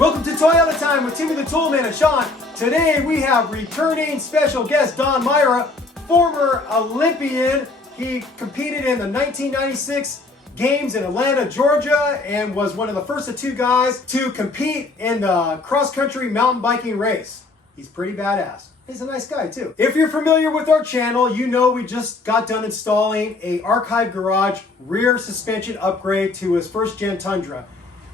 Welcome to Toyota Time with Timmy the Toolman and Sean. Today we have returning special guest Don Myra, former Olympian. He competed in the 1996 Games in Atlanta, Georgia, and was one of the first of two guys to compete in the cross-country mountain biking race. He's pretty badass. He's a nice guy too. If you're familiar with our channel, you know we just got done installing a Archive Garage rear suspension upgrade to his first Gen Tundra.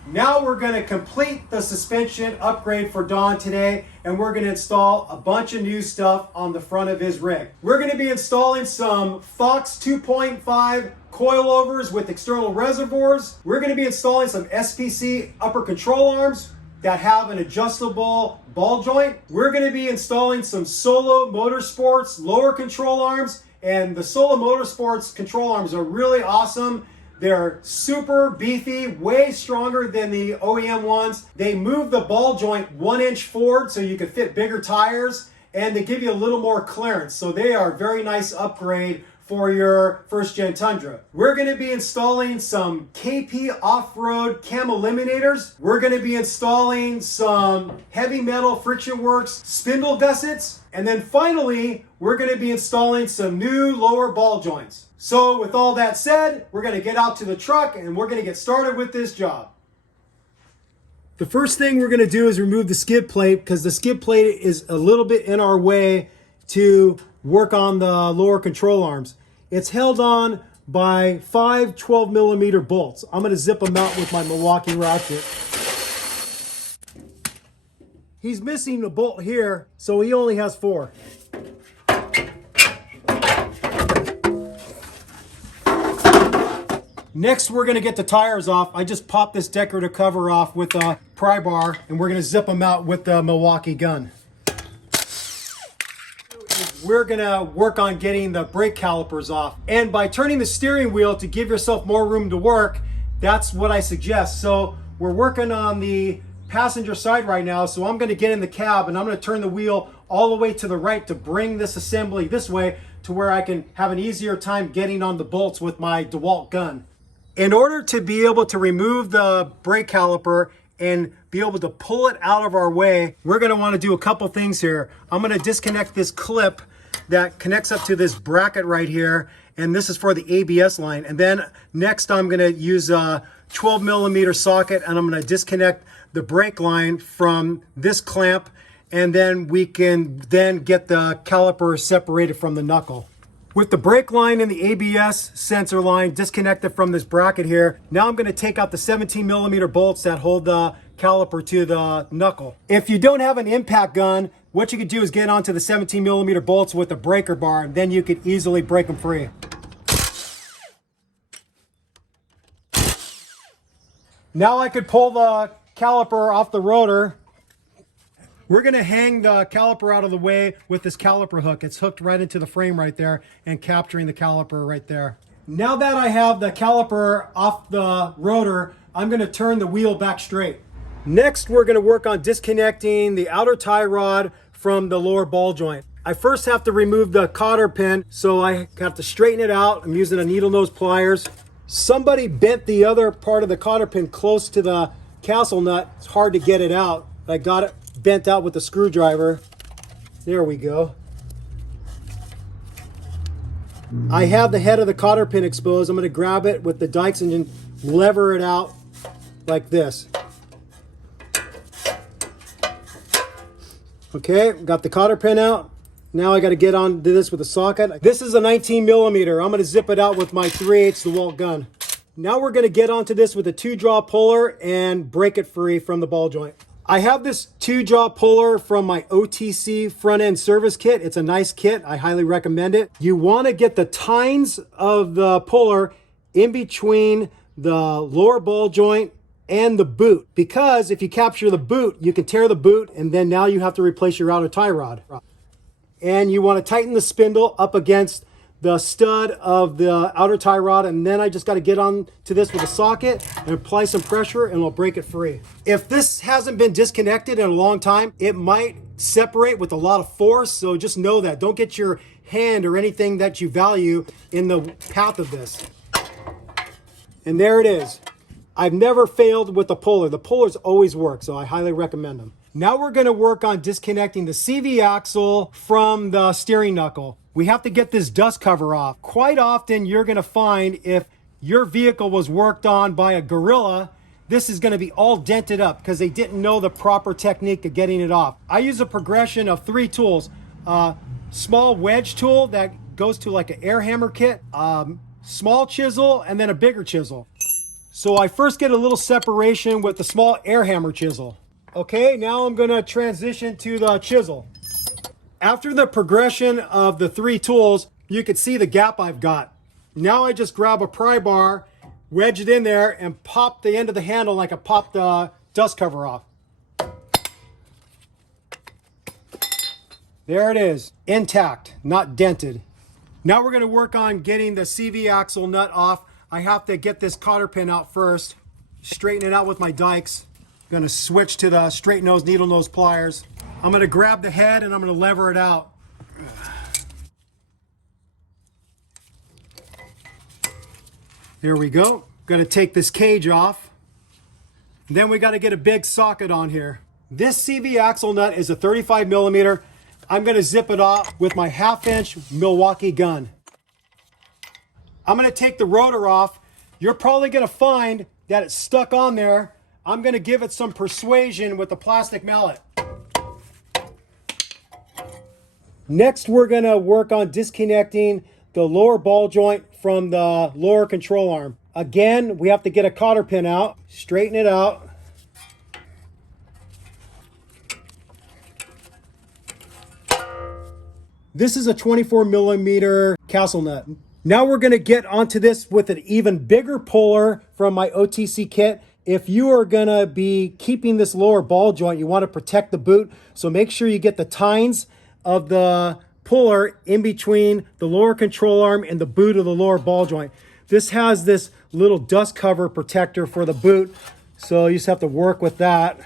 Now we're going to complete the suspension upgrade for Don today, and we're going to install a bunch of new stuff on the front of his rig. We're going to be installing some Fox 2.5 coilovers with external reservoirs. We're going to be installing some SPC upper control arms that have an adjustable ball joint. We're going to be installing some Solo Motorsports lower control arms, and the Solo Motorsports control arms are really awesome. They're super beefy, way stronger than the OEM ones. They move the ball joint 1 inch forward so you can fit bigger tires, and they give you a little more clearance. So they are a very nice upgrade for your first Gen Tundra. We're going to be installing some KP Offroad Cam Eliminators. We're going to be installing some Heavy Metal Friction Works Spindle Gussets. And then finally, we're going to be installing some new lower ball joints. So with all that said, we're going to get out to the truck and we're going to get started with this job. The first thing we're going to do is remove the skid plate, because the skid plate is a little bit in our way to work on the lower control arms. It's held on by 5 12mm bolts. I'm going to zip them out with my Milwaukee ratchet. He's missing a bolt here, so he only has 4. Next, we're going to get the tires off. I just popped this decorative cover off with a pry bar, and we're going to zip them out with the Milwaukee gun. We're going to work on getting the brake calipers off. And by turning the steering wheel to give yourself more room to work, that's what I suggest. So we're working on the passenger side right now, so I'm going to get in the cab and I'm going to turn the wheel all the way to the right to bring this assembly this way to where I can have an easier time getting on the bolts with my DeWalt gun. In order to be able to remove the brake caliper and be able to pull it out of our way, we're going to want to do a couple things here. I'm going to disconnect this clip that connects up to this bracket right here, and this is for the ABS line. And then next I'm going to use a 12mm socket, and I'm going to disconnect the brake line from this clamp, and then we can then get the caliper separated from the knuckle. With the brake line and the ABS sensor line disconnected from this bracket here, now I'm going to take out the 17mm bolts that hold the caliper to the knuckle. If you don't have an impact gun, what you could do is get onto the 17mm bolts with a breaker bar, and then you could easily break them free. Now I could pull the caliper off the rotor. We're going to hang the caliper out of the way with this caliper hook. It's hooked right into the frame right there and capturing the caliper right there. Now that I have the caliper off the rotor, I'm going to turn the wheel back straight. Next, we're going to work on disconnecting the outer tie rod from the lower ball joint. I first have to remove the cotter pin, so I have to straighten it out. I'm using a needle nose pliers. Somebody bent the other part of the cotter pin close to the castle nut. It's hard to get it out. I got it bent out with the screwdriver. There we go. I have the head of the cotter pin exposed. I'm going to grab it with the dikes and lever it out like this. Okay, got the cotter pin out. Now I got to get on to this with a socket. This is a 19mm. I'm going to zip it out with my 3/8 DeWalt gun. Now we're going to get onto this with a 2-jaw puller and break it free from the ball joint. I have this 2-jaw puller from my OTC front end service kit. It's a nice kit. I highly recommend it. You want to get the tines of the puller in between the lower ball joint and the boot, because if you capture the boot, you can tear the boot, and then now you have to replace your outer tie rod. And you want to tighten the spindle up against the stud of the outer tie rod, and then I just got to get on to this with a socket and apply some pressure, and it'll break it free. If this hasn't been disconnected in a long time, it might separate with a lot of force, so just know that. Don't get your hand or anything that you value in the path of this. And there it is. I've never failed with the puller. The pullers always work, so I highly recommend them. Now we're gonna work on disconnecting the CV axle from the steering knuckle. We have to get this dust cover off. Quite often you're gonna find if your vehicle was worked on by a gorilla, this is gonna be all dented up because they didn't know the proper technique of getting it off. I use a progression of 3 tools. Small wedge tool that goes to like an air hammer kit, small chisel, and then a bigger chisel. So I first get a little separation with the small air hammer chisel. Okay, now I'm gonna transition to the chisel. After the progression of the 3 tools, you can see the gap I've got. Now I just grab a pry bar, wedge it in there, and pop the end of the handle like I popped the dust cover off. There it is, intact, not dented. Now we're gonna work on getting the CV axle nut off. I have to get this cotter pin out first, straighten it out with my dikes. Gonna switch to the straight nose, needle nose pliers. I'm gonna grab the head and I'm gonna lever it out. There we go. Gonna take this cage off. Then we gotta get a big socket on here. This CV axle nut is a 35 millimeter. I'm gonna zip it off with my 1/2-inch Milwaukee gun. I'm gonna take the rotor off. You're probably gonna find that it's stuck on there. I'm gonna give it some persuasion with the plastic mallet. Next, we're gonna work on disconnecting the lower ball joint from the lower control arm. Again, we have to get a cotter pin out, straighten it out. This is a 24 millimeter castle nut. Now we're gonna get onto this with an even bigger puller from my OTC kit. If you are gonna be keeping this lower ball joint, you wanna protect the boot. So make sure you get the tines of the puller in between the lower control arm and the boot of the lower ball joint. This has this little dust cover protector for the boot. So you just have to work with that.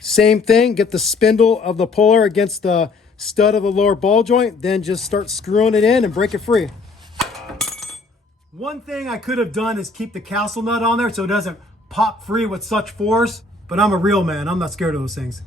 Same thing, get the spindle of the puller against the stud of the lower ball joint, then just start screwing it in and break it free. One thing I could have done is keep the castle nut on there so it doesn't pop free with such force, but I'm a real man. I'm not scared of those things.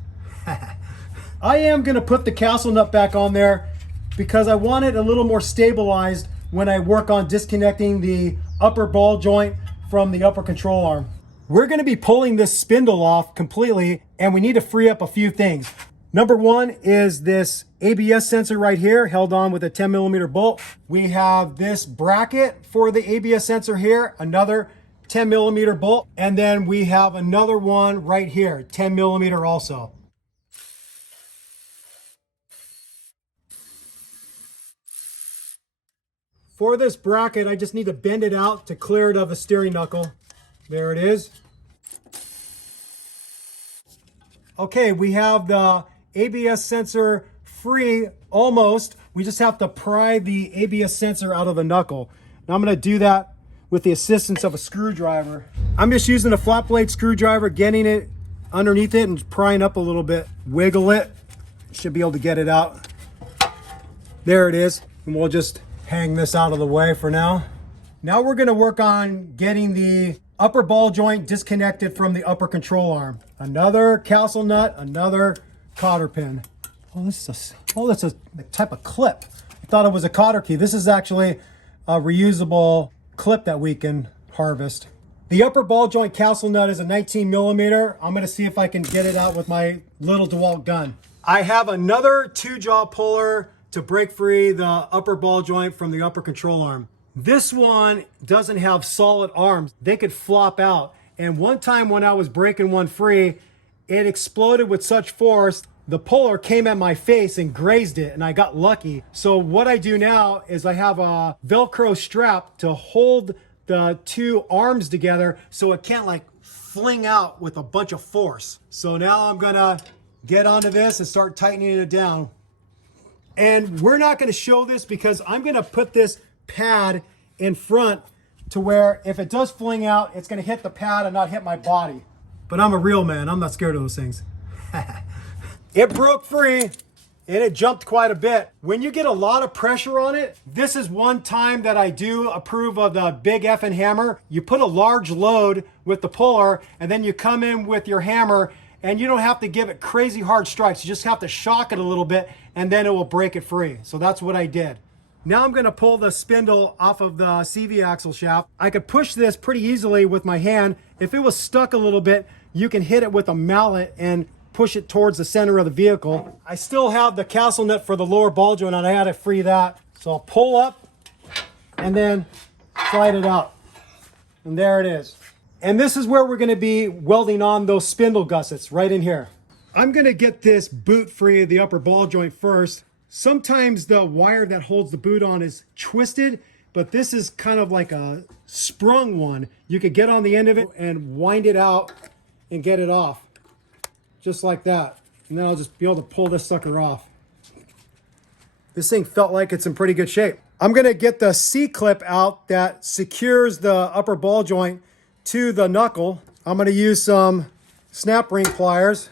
I am gonna put the castle nut back on there because I want it a little more stabilized when I work on disconnecting the upper ball joint from the upper control arm. We're gonna be pulling this spindle off completely and we need to free up a few things. Number one is this ABS sensor right here, held on with a 10 millimeter bolt. We have this bracket for the ABS sensor here, another 10 millimeter bolt. And then we have another one right here, 10 millimeter also. For this bracket, I just need to bend it out to clear it of the steering knuckle. There it is. Okay, we have the ABS sensor free almost. We just have to pry the ABS sensor out of the knuckle. Now I'm gonna do that with the assistance of a screwdriver. I'm just using a flat blade screwdriver, getting it underneath it and prying up a little bit. Wiggle it, should be able to get it out. There it is, and we'll just hang this out of the way for now. Now we're gonna work on getting the upper ball joint disconnected from the upper control arm. Another castle nut, another cotter pin. Oh, that's a type of clip. I thought it was a cotter key. This is actually a reusable clip that we can harvest. The upper ball joint castle nut is a 19 millimeter. I'm gonna see if I can get it out with my little DeWalt gun. I have another 2-jaw puller to break free the upper ball joint from the upper control arm. This one doesn't have solid arms. They could flop out. And one time when I was breaking one free, it exploded with such force, the puller came at my face and grazed it, and I got lucky. So what I do now is I have a Velcro strap to hold the 2 arms together so it can't like fling out with a bunch of force. So now I'm gonna get onto this and start tightening it down. And we're not gonna show this because I'm gonna put this pad in front to where if it does fling out, it's gonna hit the pad and not hit my body. But I'm a real man, I'm not scared of those things. It broke free. and it jumped quite a bit. When you get a lot of pressure on it, this is one time that I do approve of the big effing hammer. You put a large load with the puller, and then you come in with your hammer, and you don't have to give it crazy hard strikes. You just have to shock it a little bit, and then it will break it free. So that's what I did. Now I'm gonna pull the spindle off of the CV axle shaft. I could push this pretty easily with my hand. If it was stuck a little bit, you can hit it with a mallet and push it towards the center of the vehicle. I still have the castle nut for the lower ball joint, and I had to free that. So I'll pull up and then slide it out. And there it is. And this is where we're gonna be welding on those spindle gussets, right in here. I'm gonna get this boot free of the upper ball joint first. Sometimes the wire that holds the boot on is twisted, but this is kind of like a sprung one. You could get on the end of it and wind it out and get it off. Just like that. And then I'll just be able to pull this sucker off. This thing felt like it's in pretty good shape. I'm gonna get the C-clip out that secures the upper ball joint to the knuckle. I'm gonna use some snap ring pliers.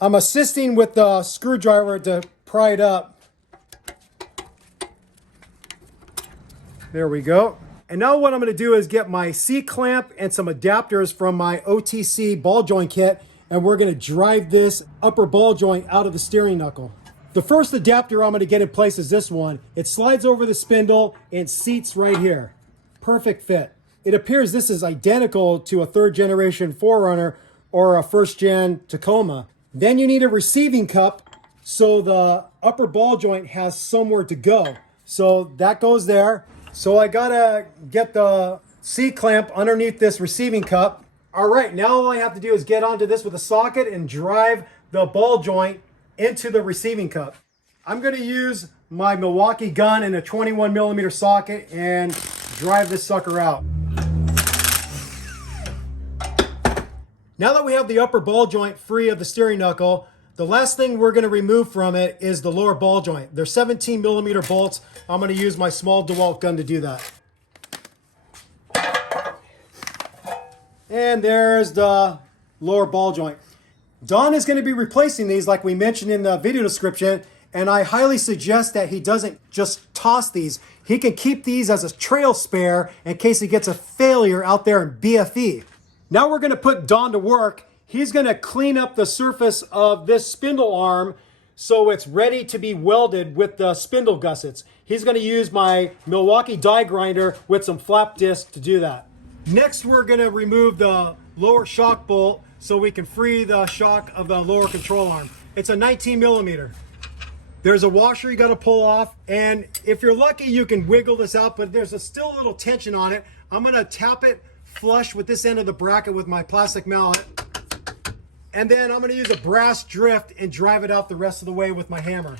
I'm assisting with the screwdriver to pry it up. There we go. And now what I'm gonna do is get my C-clamp and some adapters from my OTC ball joint kit, and we're gonna drive this upper ball joint out of the steering knuckle. The first adapter I'm gonna get in place is this one. It slides over the spindle and seats right here. Perfect fit. It appears this is identical to a 3rd generation 4Runner or a 1st gen Tacoma. Then you need a receiving cup so the upper ball joint has somewhere to go. So that goes there. So I gotta get the C-clamp underneath this receiving cup. All right, now all I have to do is get onto this with a socket and drive the ball joint into the receiving cup. I'm gonna use my Milwaukee gun and a 21mm socket and drive this sucker out. Now that we have the upper ball joint free of the steering knuckle, the last thing we're gonna remove from it is the lower ball joint. They're 17mm bolts. I'm gonna use my small DeWalt gun to do that. And there's the lower ball joint. Don is gonna be replacing these like we mentioned in the video description, and I highly suggest that he doesn't just toss these. He can keep these as a trail spare in case he gets a failure out there in BFE. Now we're gonna put Don to work. He's gonna clean up the surface of this spindle arm so it's ready to be welded with the spindle gussets. He's gonna use my Milwaukee die grinder with some flap disc to do that. Next, we're gonna remove the lower shock bolt so we can free the shock of the lower control arm. It's a 19mm. There's a washer you gotta pull off, and if you're lucky, you can wiggle this out, but there's still a little tension on it. I'm gonna tap it flush with this end of the bracket with my plastic mallet. And then I'm gonna use a brass drift and drive it out the rest of the way with my hammer.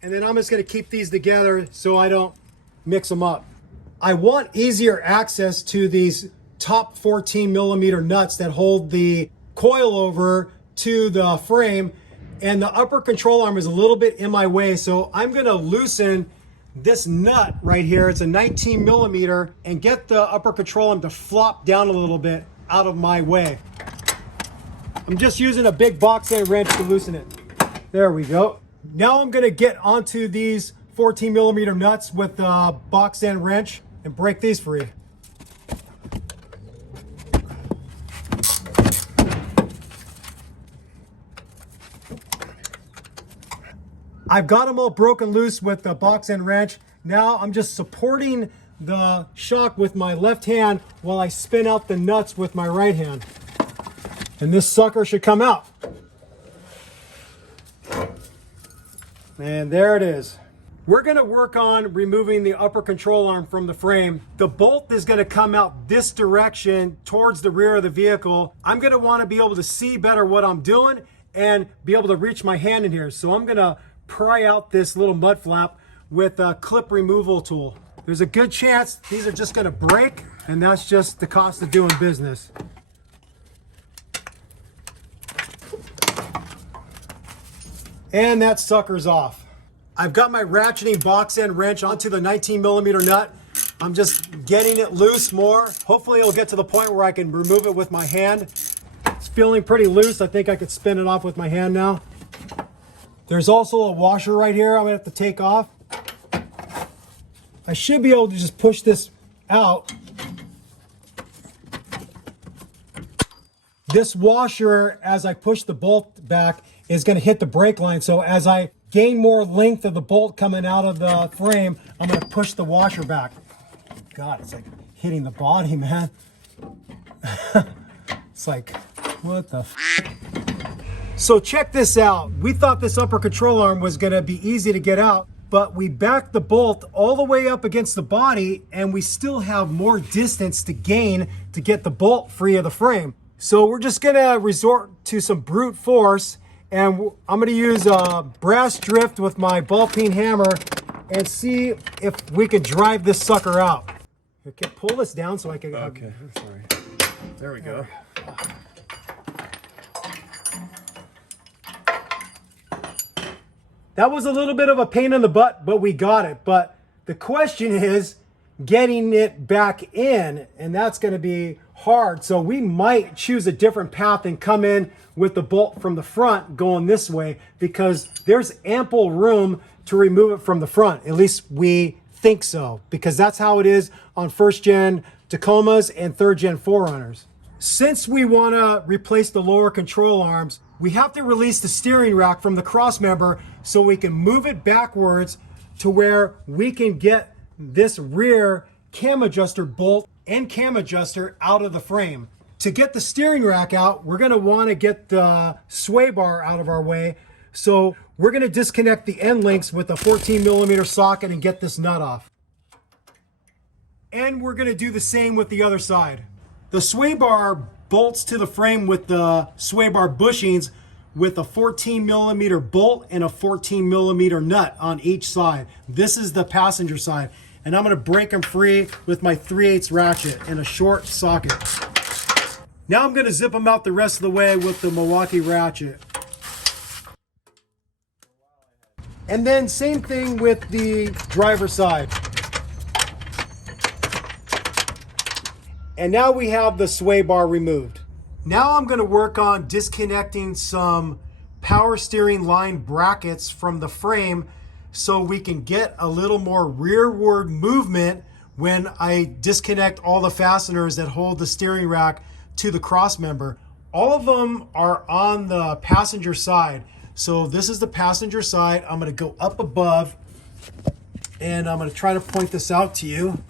And then I'm just gonna keep these together so I don't mix them up. I want easier access to these top 14mm nuts that hold the coilover to the frame, and the upper control arm is a little bit in my way, so I'm gonna loosen this nut right here. It's a 19mm, and get the upper control arm to flop down a little bit out of my way. I'm just using a big box end wrench to loosen it. There we go. Now I'm gonna get onto these 14mm nuts with the box end wrench and break these free. I've got them all broken loose with the box end wrench. Now I'm just supporting the shock with my left hand while I spin out the nuts with my right hand. And this sucker should come out. And there it is. We're gonna work on removing the upper control arm from the frame. The bolt is gonna come out this direction towards the rear of the vehicle. I'm gonna wanna be able to see better what I'm doing and be able to reach my hand in here. So I'm gonna pry out this little mud flap with a clip removal tool. There's a good chance these are just gonna break, and that's just the cost of doing business. And that sucker's off. I've got my ratcheting box end wrench onto the 19mm nut. I'm just getting it loose more. Hopefully it'll get to the point where I can remove it with my hand. It's feeling pretty loose. I think I could spin it off with my hand now. There's also a washer right here I'm gonna have to take off. I should be able to just push this out. This washer, as I push the bolt back, is gonna hit the brake line. So as I gain more length of the bolt coming out of the frame, I'm gonna push the washer back. God, it's like hitting the body, man. It's like, what the f? So check this out. We thought this upper control arm was gonna be easy to get out, but we backed the bolt all the way up against the body and we still have more distance to gain to get the bolt free of the frame. So we're just gonna resort to some brute force, and I'm gonna use a brass drift with my ball peen hammer and see if we can drive this sucker out. Okay, pull this down so I can... Okay, sorry. There we go. That was a little bit of a pain in the butt, but we got it. But the question is getting it back in, and that's going to be hard. So we might choose a different path and come in with the bolt from the front going this way, because there's ample room to remove it from the front. At least we think so, because that's how it is on first gen Tacomas and third gen 4Runners. Since we want to replace the lower control arms, we have to release the steering rack from the cross member so we can move it backwards to where we can get this rear cam adjuster bolt and cam adjuster out of the frame. To get the steering rack out, we're going to want to get the sway bar out of our way. So we're going to disconnect the end links with a 14mm socket and get this nut off. And we're going to do the same with the other side. The sway bar bolts to the frame with the sway bar bushings with a 14mm bolt and a 14mm nut on each side. This is the passenger side. And I'm going to break them free with my 3/8 ratchet and a short socket. Now I'm going to zip them out the rest of the way with the Milwaukee ratchet. And then same thing with the driver's side. And now we have the sway bar removed. Now I'm going to work on disconnecting some power steering line brackets from the frame so we can get a little more rearward movement when I disconnect all the fasteners that hold the steering rack to the cross member. All of them are on the passenger side. So this is the passenger side. I'm going to go up above and I'm going to try to point this out to you.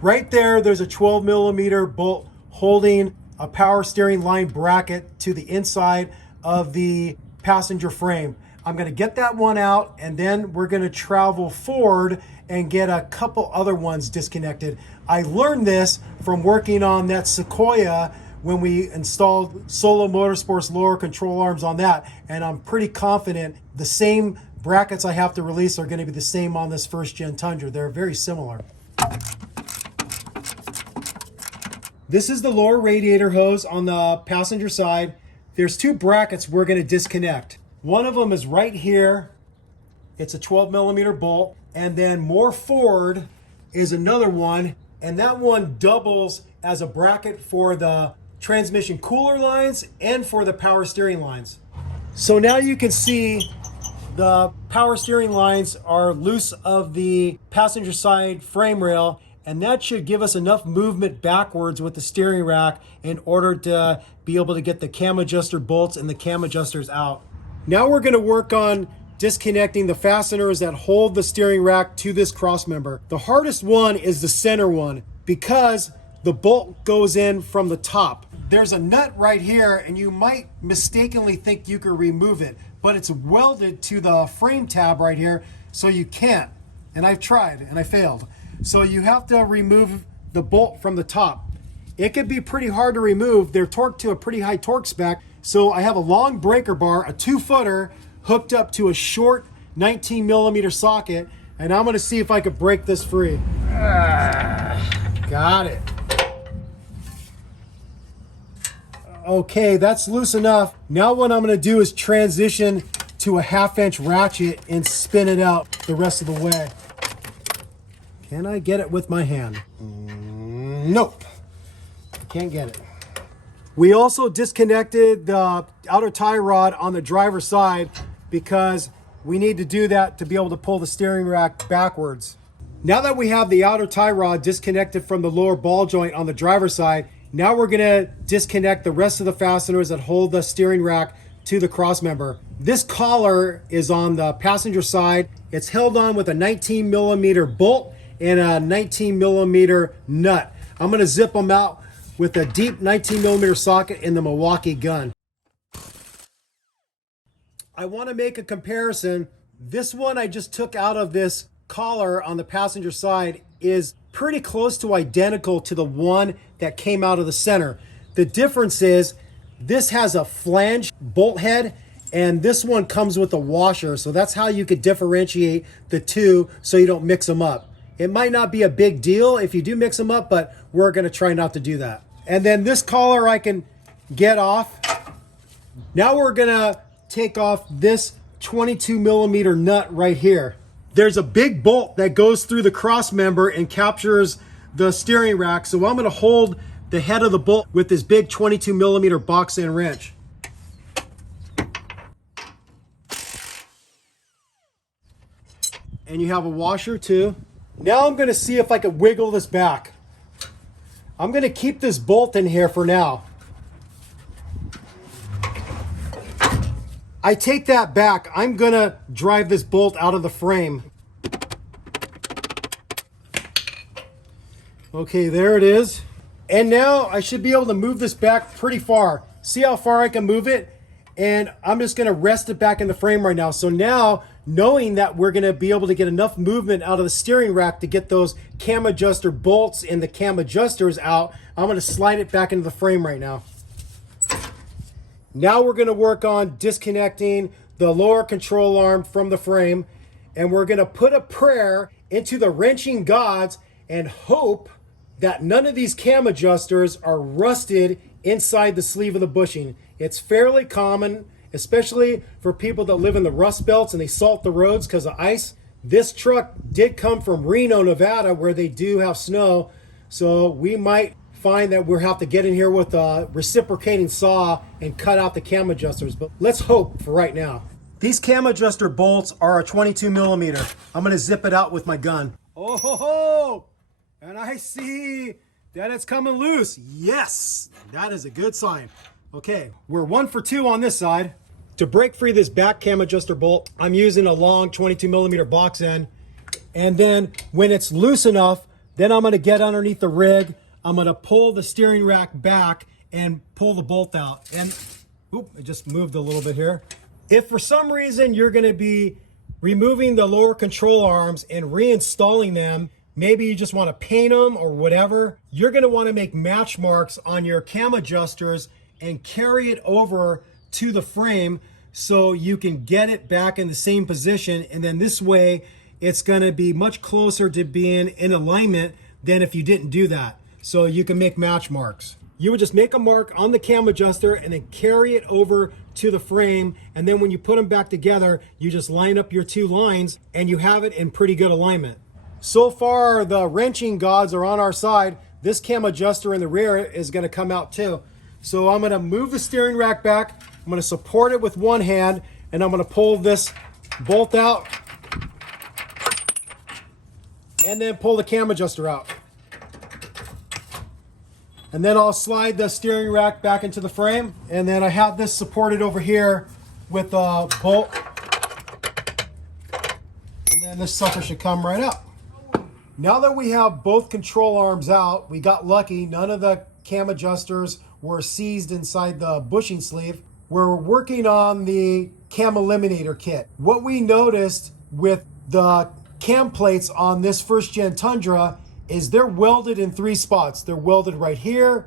Right there, there's a 12mm bolt holding a power steering line bracket to the inside of the passenger frame. I'm going to get that one out, and then we're going to travel forward and get a couple other ones disconnected. I learned this from working on that Sequoia when we installed Solo Motorsports lower control arms on that, and I'm pretty confident the same brackets I have to release are going to be the same on this first gen Tundra. They're very similar. This is the lower radiator hose on the passenger side. There's two brackets we're going to disconnect. One of them is right here. It's a 12mm bolt. And then more forward is another one. And that one doubles as a bracket for the transmission cooler lines and for the power steering lines. So now you can see the power steering lines are loose of the passenger side frame rail, and that should give us enough movement backwards with the steering rack in order to be able to get the cam adjuster bolts and the cam adjusters out. Now we're going to work on disconnecting the fasteners that hold the steering rack to this cross member. The hardest one is the center one because the bolt goes in from the top. There's a nut right here, and you might mistakenly think you could remove it, but it's welded to the frame tab right here, so you can't. And I've tried and I failed. So you have to remove the bolt from the top. It could be pretty hard to remove. They're torqued to a pretty high torque spec. So I have a long breaker bar, a 2-footer, hooked up to a short 19mm socket, and I'm going to see if I could break this free. Got it. Okay, that's loose enough. Now what I'm going to do is transition to a 1/2-inch ratchet and spin it out the rest of the way. Can I get it with my hand? Nope. I can't get it. We also disconnected the outer tie rod on the driver's side because we need to do that to be able to pull the steering rack backwards. Now that we have the outer tie rod disconnected from the lower ball joint on the driver's side, now we're gonna disconnect the rest of the fasteners that hold the steering rack to the cross member. This collar is on the passenger side. It's held on with a 19mm bolt and a 19mm nut. I'm gonna zip them out with a deep 19mm socket in the Milwaukee gun. I wanna make a comparison. This one I just took out of this collar on the passenger side is pretty close to identical to the one that came out of the center. The difference is this has a flange bolt head and this one comes with a washer. So that's how you could differentiate the two so you don't mix them up. It might not be a big deal if you do mix them up, but we're gonna try not to do that. And then this collar I can get off. Now we're gonna take off this 22mm nut right here. There's a big bolt that goes through the cross member and captures the steering rack. So I'm gonna hold the head of the bolt with this big 22mm box end wrench. And you have a washer too. Now I'm gonna see if I can wiggle this back. I'm gonna keep this bolt in here for now. I take that back. I'm gonna drive this bolt out of the frame. Okay, there it is. And now I should be able to move this back pretty far. See how far I can move it? And I'm just gonna rest it back in the frame right now. So now, knowing that we're gonna be able to get enough movement out of the steering rack to get those cam adjuster bolts and the cam adjusters out, I'm gonna slide it back into the frame right now. Now we're gonna work on disconnecting the lower control arm from the frame, and we're gonna put a prayer into the wrenching gods and hope that none of these cam adjusters are rusted inside the sleeve of the bushing. It's fairly common, especially for people that live in the rust belts and they salt the roads because of ice. This truck did come from Reno, Nevada, where they do have snow, so we might find that we'll have to get in here with a reciprocating saw and cut out the cam adjusters, but let's hope for right now. These cam adjuster bolts are a 22mm. I'm gonna zip it out with my gun. Oh ho ho! And I see that it's coming loose. Yes, that is a good sign. Okay, we're 1 for 2 on this side. To break free this back cam adjuster bolt, I'm using a long 22mm box end. And then when it's loose enough, then I'm gonna get underneath the rig. I'm gonna pull the steering rack back and pull the bolt out. And, oop, it just moved a little bit here. If for some reason you're gonna be removing the lower control arms and reinstalling them, maybe you just wanna paint them or whatever, you're gonna wanna make match marks on your cam adjusters and carry it over to the frame so you can get it back in the same position. And then this way, it's gonna be much closer to being in alignment than if you didn't do that. So you can make match marks. You would just make a mark on the cam adjuster and then carry it over to the frame. And then when you put them back together, you just line up your two lines and you have it in pretty good alignment. So far, the wrenching gods are on our side. This cam adjuster in the rear is gonna come out too. So I'm gonna move the steering rack back. I'm gonna support it with one hand and I'm gonna pull this bolt out and then pull the cam adjuster out. And then I'll slide the steering rack back into the frame. And then I have this supported over here with a bolt. And then this sucker should come right up. Now that we have both control arms out, we got lucky. None of the cam adjusters were seized inside the bushing sleeve. We're working on the Cam Eliminator kit. What we noticed with the cam plates on this first gen Tundra is they're welded in 3 spots. They're welded right here,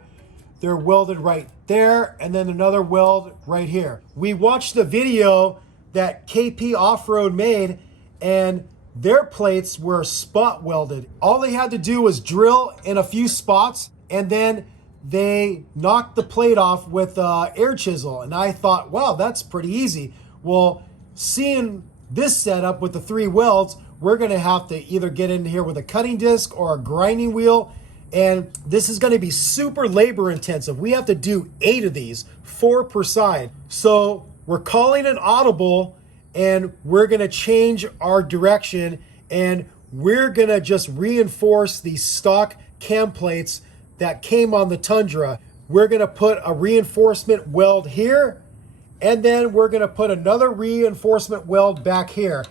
they're welded right there, and then another weld right here. We watched the video that KP Off-Road made and their plates were spot welded. All they had to do was drill in a few spots and then they knocked the plate off with an air chisel. And I thought, wow, that's pretty easy. Well, seeing this setup with the 3 welds, we're gonna have to either get in here with a cutting disc or a grinding wheel And this is going to be super labor intensive. We have to do 8 of these, 4 per side. So we're calling an audible, and we're going to change our direction, and we're going to just reinforce these stock cam plates that came on the Tundra. We're going to put a reinforcement weld here, and then we're going to put another reinforcement weld back here.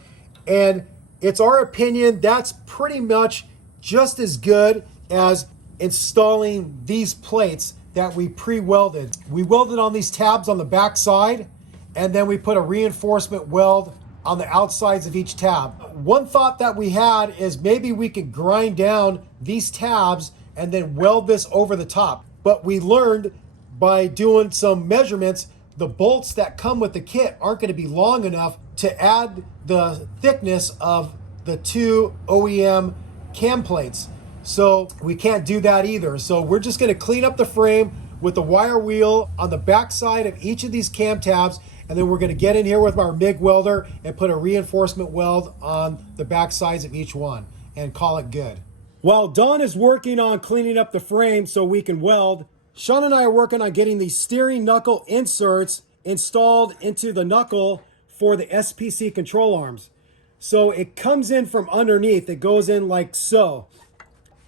And it's our opinion that's pretty much just as good as installing these plates that we pre-welded. We welded on these tabs on the back side, and then we put a reinforcement weld on the outsides of each tab. One thought that we had is maybe we could grind down these tabs and then weld this over the top. But we learned by doing some measurements, the bolts that come with the kit aren't going to be long enough to add the thickness of the 2 OEM cam plates. So we can't do that either. So we're just going to clean up the frame with the wire wheel on the back side of each of these cam tabs, and then we're going to get in here with our MIG welder and put a reinforcement weld on the back sides of each one and call it good. While Don is working on cleaning up the frame so we can weld, Sean and I are working on getting these steering knuckle inserts installed into the knuckle for the SPC control arms. So it comes in from underneath. It goes in like so.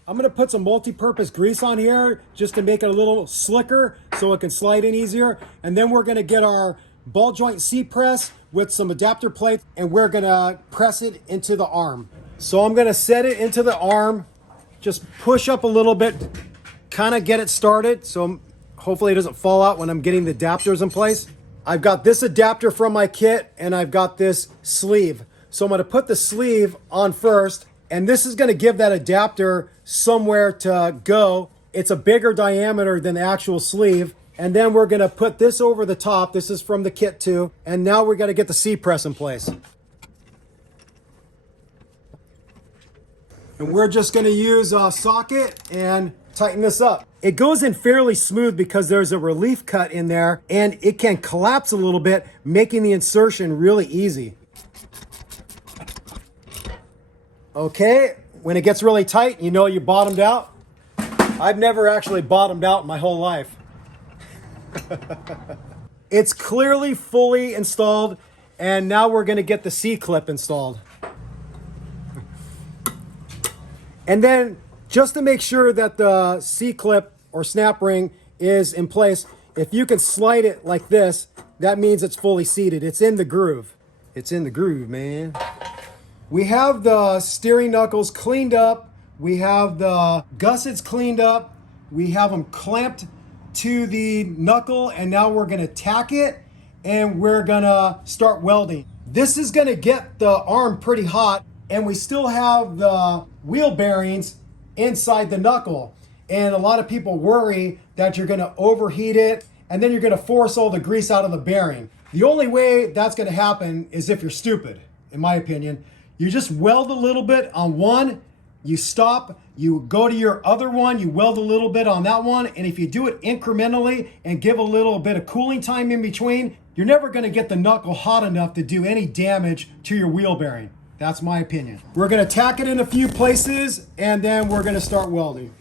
I'm going to put some multi-purpose grease on here just to make it a little slicker so it can slide in easier. And then we're going to get our ball joint C-press with some adapter plates, and we're going to press it into the arm. So I'm going to set it into the arm, just push up a little bit, kind of get it started so hopefully it doesn't fall out when I'm getting the adapters in place. I've got this adapter from my kit, and I've got this sleeve. So I'm going to put the sleeve on first, and this is going to give that adapter somewhere to go. It's a bigger diameter than the actual sleeve. And then we're going to put this over the top. This is from the kit too. And now we're going to get the C-press in place. And we're just going to use a socket and tighten this up. It goes in fairly smooth because there's a relief cut in there, and it can collapse a little bit, making the insertion really easy. Okay, when it gets really tight, you know you bottomed out. I've never actually bottomed out in my whole life. It's clearly fully installed, and now we're going to get the C-clip installed. And then just to make sure that the C-clip or snap ring is in place, if you can slide it like this, that means it's fully seated. It's in the groove. It's in the groove, man. We have the steering knuckles cleaned up. We have the gussets cleaned up. We have them clamped to the knuckle, and now we're going to tack it, and we're going to start welding. This is going to get the arm pretty hot, and we still have the wheel bearings inside the knuckle. And a lot of people worry that you're going to overheat it, and then you're going to force all the grease out of the bearing. The only way that's going to happen is if you're stupid, in my opinion. You just weld a little bit on one, you stop, you go to your other one, you weld a little bit on that one, and if you do it incrementally and give a little bit of cooling time in between, you're never going to get the knuckle hot enough to do any damage to your wheel bearing. That's my opinion. We're going to tack it in a few places, and then we're going to start welding.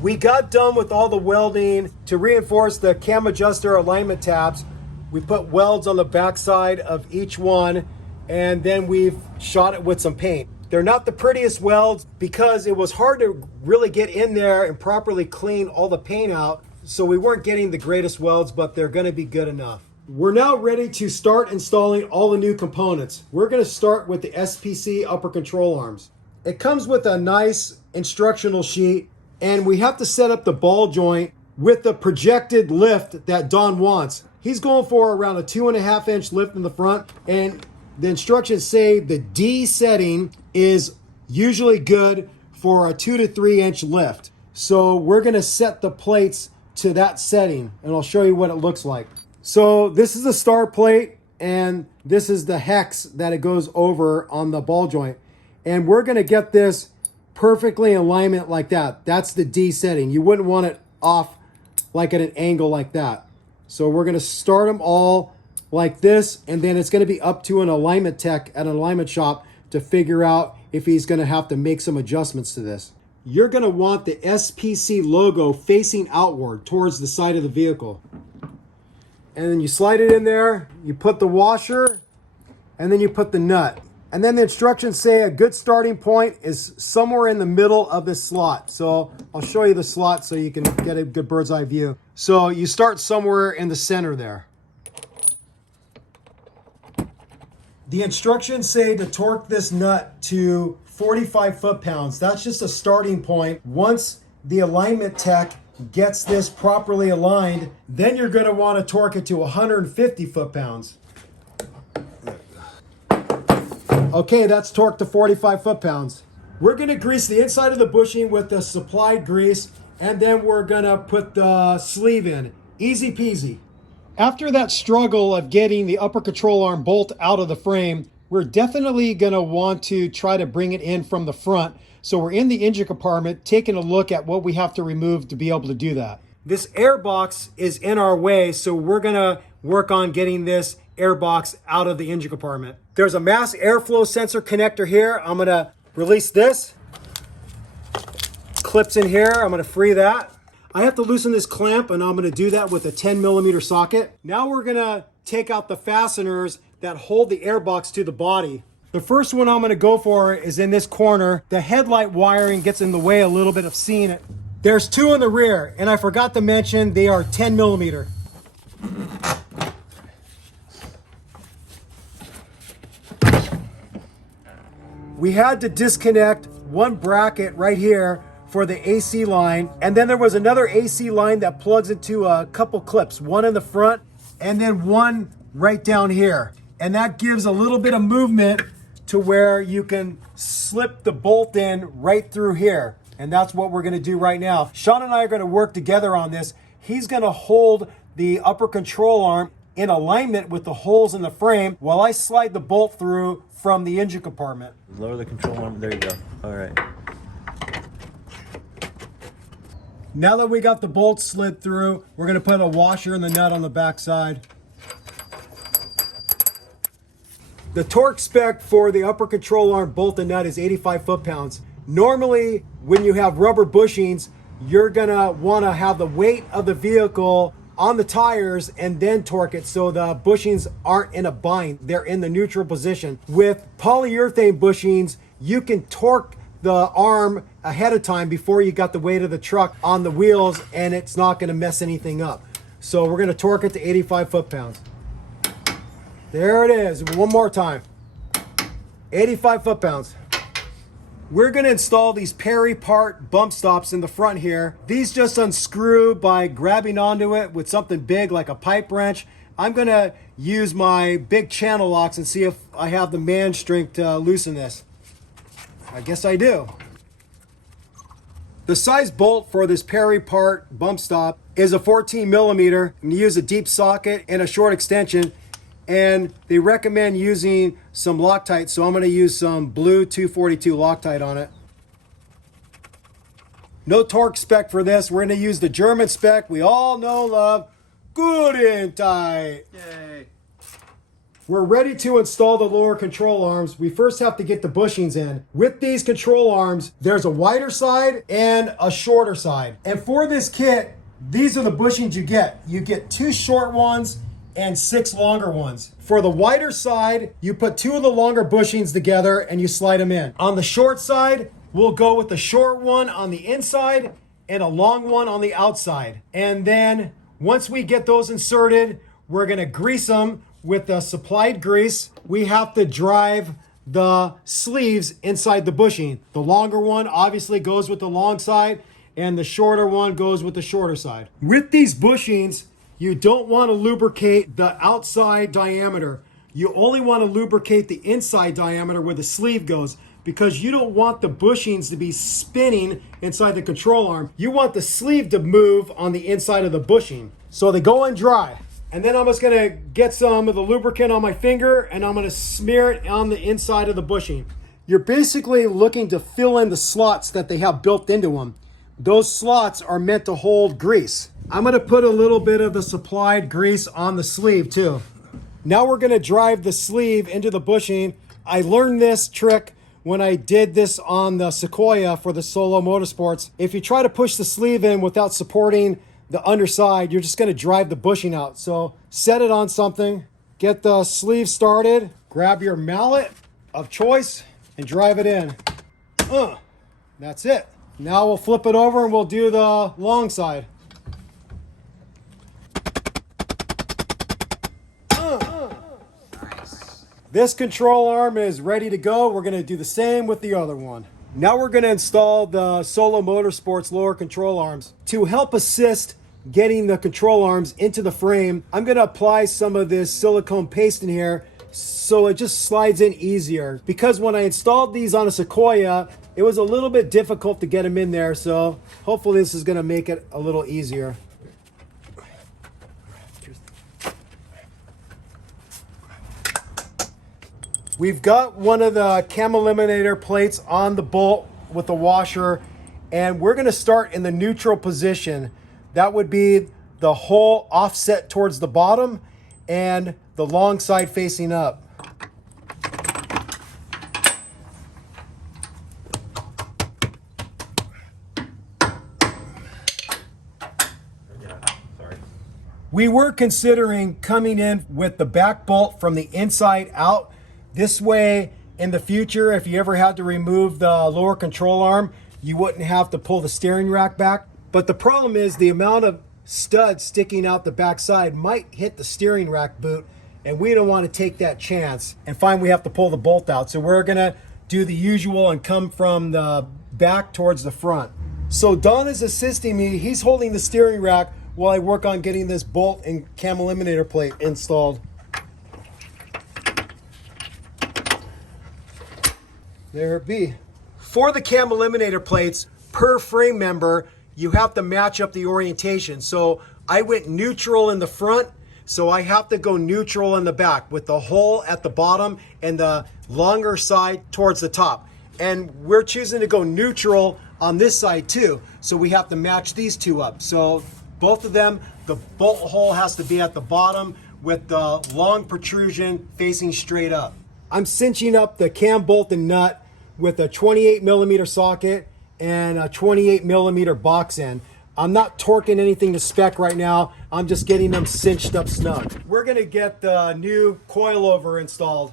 We got done with all the welding to reinforce the cam adjuster alignment tabs. We put welds on the backside of each one, and then we've shot it with some paint. They're not the prettiest welds because it was hard to really get in there and properly clean all the paint out. So we weren't getting the greatest welds, but they're going to be good enough. We're now ready to start installing all the new components. We're going to start with the SPC upper control arms. It comes with a nice instructional sheet, and we have to set up the ball joint with the projected lift that Don wants. He's going for around a 2.5 inch lift in the front, and the instructions say the D setting is usually good for a 2 to 3 inch lift. So we're going to set the plates to that setting, and I'll show you what it looks like. So this is the star plate, and this is the hex that it goes over on the ball joint. And we're going to get this perfectly in alignment like that. That's the D setting. You wouldn't want it off like at an angle like that. So we're going to start them all like this, and then it's going to be up to an alignment tech at an alignment shop to figure out if he's going to have to make some adjustments to this. you're going to want the SPC logo facing outward towards the side of the vehicle. And then you slide it in there, you put the washer, and then you put the nut. And then the instructions say a good starting point is somewhere in the middle of this slot. So I'll show you the slot so you can get a good bird's eye view. So you start somewhere in the center there. The instructions say to torque this nut to 45 foot-pounds. That's just a starting point. Once the alignment tech gets this properly aligned, then you're going to want to torque it to 150 foot-pounds. Okay, that's torqued to 45 foot-pounds. We're going to grease the inside of the bushing with the supplied grease, and then we're going to put the sleeve in. Easy peasy. After that struggle of getting the upper control arm bolt out of the frame, we're definitely going to want to try to bring it in from the front. So we're in the engine compartment taking a look at what we have to remove to be able to do that. This air box is in our way, so we're going to work on getting this air box out of the engine compartment. There's a mass airflow sensor connector here. I'm going to release this. Clips in here. I'm going to free that. I have to loosen this clamp, and I'm going to do that with a 10mm socket. Now we're going to take out the fasteners that hold the air box to the body. The first one I'm going to go for is in this corner. The headlight wiring gets in the way a little bit of seeing it. There's two in the rear, and I forgot to mention they are 10mm. We had to disconnect one bracket right here for the AC line, and then there was another AC line that plugs into a couple clips, one in the front and then one right down here. And that gives a little bit of movement to where you can slip the bolt in right through here. And that's what we're going to do right now. Sean and I are going to work together on this. He's going to hold the upper control arm in alignment with the holes in the frame while I slide the bolt through from the engine compartment. Lower the control arm. There you go. All right. Now that we got the bolt slid through, we're going to put a washer and the nut on the back side. The torque spec for the upper control arm bolt and nut is 85 foot-pounds. Normally, when you have rubber bushings, you're going to want to have the weight of the vehicle on the tires and then torque it so the bushings aren't in a bind. They're in the neutral position. With polyurethane bushings, you can torque the arm ahead of time before you got the weight of the truck on the wheels, and it's not going to mess anything up. So we're going to torque it to 85 foot-pounds. There it is. One more time. 85 foot-pounds. We're going to install these Perry part bump stops in the front here. These just unscrew by grabbing onto it with something big like a pipe wrench. I'm going to use my big channel locks and see if I have the man strength to loosen this. I guess I do. The size bolt for this Perry part bump stop is a 14mm. I'm going to use a deep socket and a short extension. And they recommend using some Loctite, so I'm going to use some blue 242 Loctite on it. No torque spec for this. We're going to use the German spec we all know, love, good and tight. Yay. We're ready to install the lower control arms. We first have to get the bushings in. With these control arms, there's a wider side and a shorter side. And for this kit, these are the bushings you get. You get 2 short ones and 6 longer ones. For the wider side, you put 2 of the longer bushings together and you slide them in. On the short side, we'll go with the short one on the inside and a long one on the outside. And then once we get those inserted, we're gonna grease them with the supplied grease. We have to drive the sleeves inside the bushing. The longer one obviously goes with the long side and the shorter one goes with the shorter side. With these bushings, you don't want to lubricate the outside diameter. You only want to lubricate the inside diameter where the sleeve goes, because you don't want the bushings to be spinning inside the control arm. You want the sleeve to move on the inside of the bushing. So they go in dry. And then I'm just going to get some of the lubricant on my finger and I'm going to smear it on the inside of the bushing. You're basically looking to fill in the slots that they have built into them. Those slots are meant to hold grease. I'm going to put a little bit of the supplied grease on the sleeve too. Now we're going to drive the sleeve into the bushing. I learned this trick when I did this on the Sequoia for the Solo Motorsports. If you try to push the sleeve in without supporting the underside, you're just going to drive the bushing out. So set it on something, get the sleeve started, grab your mallet of choice and drive it in. That's it. Now we'll flip it over and we'll do the long side. This control arm is ready to go. We're going to do the same with the other one. Now we're going to install the Solo Motorsports lower control arms. To help assist getting the control arms into the frame, I'm going to apply some of this silicone paste in here so it just slides in easier. Because when I installed these on a Sequoia, it was a little bit difficult to get them in there, so hopefully this is going to make it a little easier. We've got one of the Cam Eliminator plates on the bolt with the washer, and we're going to start in the neutral position. That would be the hole offset towards the bottom and the long side facing up. We were considering coming in with the back bolt from the inside out. This way, in the future, if you ever had to remove the lower control arm, you wouldn't have to pull the steering rack back. But the problem is the amount of studs sticking out the back side might hit the steering rack boot, and we don't want to take that chance and find we have to pull the bolt out. So we're gonna do the usual and come from the back towards the front. So Don is assisting me. He's holding the steering rack while I work on getting this bolt and Cam Eliminator plate installed. There it be. For the Cam Eliminator plates, per frame member, you have to match up the orientation. So I went neutral in the front, so I have to go neutral in the back with the hole at the bottom and the longer side towards the top. And we're choosing to go neutral on this side too, so we have to match these two up. So both of them, the bolt hole has to be at the bottom with the long protrusion facing straight up. I'm cinching up the cam bolt and nut with a 28mm socket and a 28mm box end. I'm not torquing anything to spec right now. I'm just getting them cinched up snug. We're gonna get the new coilover installed.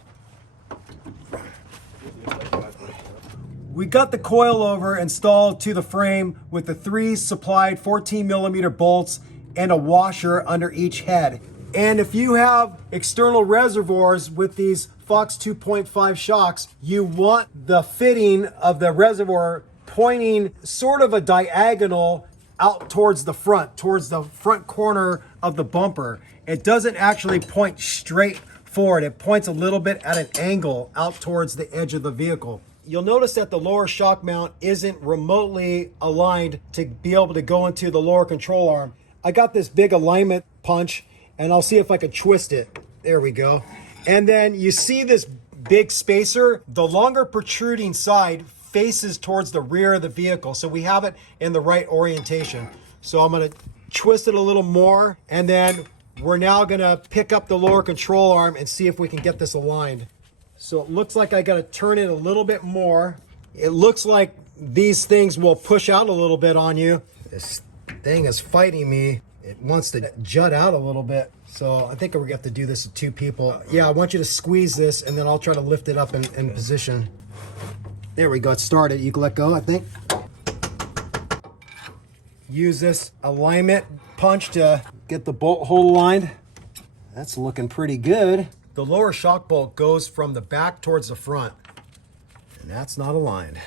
We got the coilover installed to the frame with the 3 supplied 14mm bolts and a washer under each head. And if you have external reservoirs with these Fox 2.5 shocks, you want the fitting of the reservoir pointing sort of a diagonal out towards the front corner of the bumper. It doesn't actually point straight forward. It points a little bit at an angle out towards the edge of the vehicle. You'll notice that the lower shock mount isn't remotely aligned to be able to go into the lower control arm. I got this big alignment punch, and I'll see if I can twist it. There we go. And then you see this big spacer. The longer protruding side faces towards the rear of the vehicle, so we have it in the right orientation. So I'm gonna twist it a little more, and then we're now gonna pick up the lower control arm and see if we can get this aligned. So it looks like I gotta turn it a little bit more. It looks like these things will push out a little bit on you. This thing is fighting me. It wants to jut out a little bit. So I think we're gonna have to do this with 2 people. Yeah, I want you to squeeze this, and then I'll try to lift it up in position. There we go, it started. You can let go, I think. Use this alignment punch to get the bolt hole aligned. That's looking pretty good. The lower shock bolt goes from the back towards the front, and that's not aligned.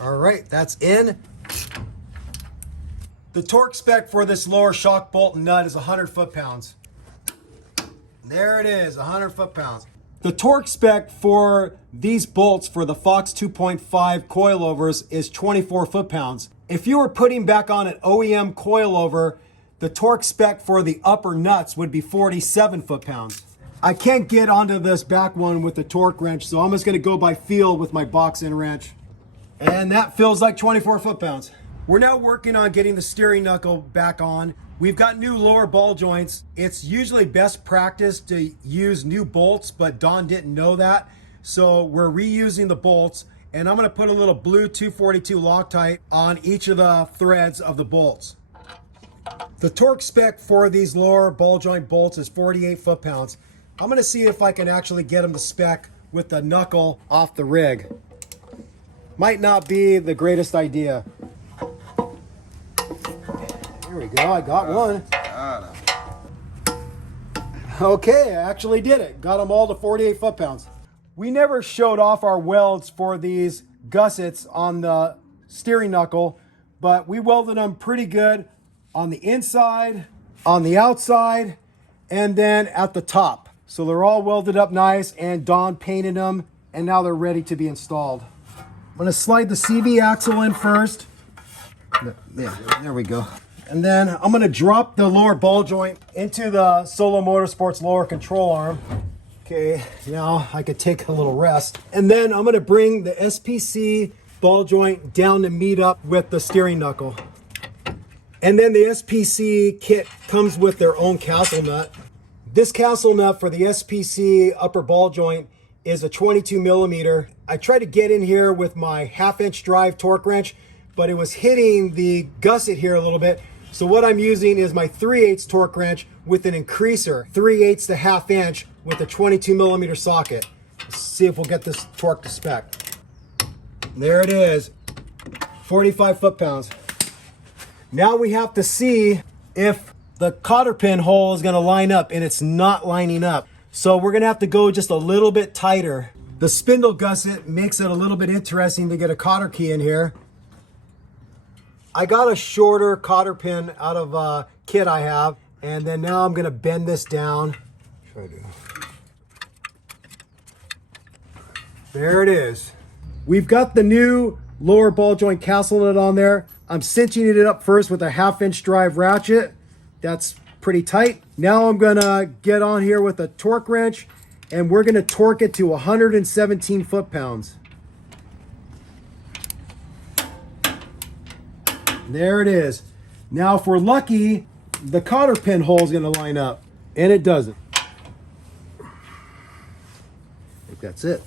All right, that's in. The torque spec for this lower shock bolt and nut is 100 foot-pounds. There it is, 100 foot-pounds. The torque spec for these bolts for the Fox 2.5 coilovers is 24 foot-pounds. If you were putting back on an OEM coilover, the torque spec for the upper nuts would be 47 foot-pounds. I can't get onto this back one with the torque wrench, so I'm just gonna go by feel with my box end wrench. And that feels like 24 foot-pounds. We're now working on getting the steering knuckle back on. We've got new lower ball joints. It's usually best practice to use new bolts, but Don didn't know that. So we're reusing the bolts, and I'm gonna put a little blue 242 Loctite on each of the threads of the bolts. The torque spec for these lower ball joint bolts is 48 foot-pounds. I'm gonna see if I can actually get them to spec with the knuckle off the rig. Might not be the greatest idea. There we go, I got one. Okay, I actually did it. Got them all to 48 foot-pounds. We never showed off our welds for these gussets on the steering knuckle, but we welded them pretty good on the inside, on the outside, and then at the top. So they're all welded up nice, and Don painted them, and now they're ready to be installed. I'm gonna slide the CV axle in first. Yeah, there we go. And then I'm gonna drop the lower ball joint into the Solo Motorsports lower control arm. Okay, now I could take a little rest. And then I'm gonna bring the SPC ball joint down to meet up with the steering knuckle. And then the SPC kit comes with their own castle nut. This castle nut for the SPC upper ball joint is a 22 millimeter. I tried to get in here with my 1/2-inch drive torque wrench, but it was hitting the gusset here a little bit. So what I'm using is my 3/8 torque wrench with an increaser, 3/8 to 1/2 inch with a 22 millimeter socket. Let's see if we'll get this torque to spec. There it is, 45 foot-pounds. Now we have to see if the cotter pin hole is gonna line up, and it's not lining up. So we're gonna have to go just a little bit tighter. The spindle gusset makes it a little bit interesting to get a cotter key in here. I got a shorter cotter pin out of a kit I have, and then now I'm gonna bend this down. There it is. We've got the new lower ball joint castle nut on there. I'm cinching it up first with a 1/2-inch drive ratchet. That's pretty tight. Now I'm gonna get on here with a torque wrench, and we're gonna torque it to 117 foot-pounds. There it is. Now if we're lucky, the cotter pin hole is gonna line up, and it doesn't. I think that's it.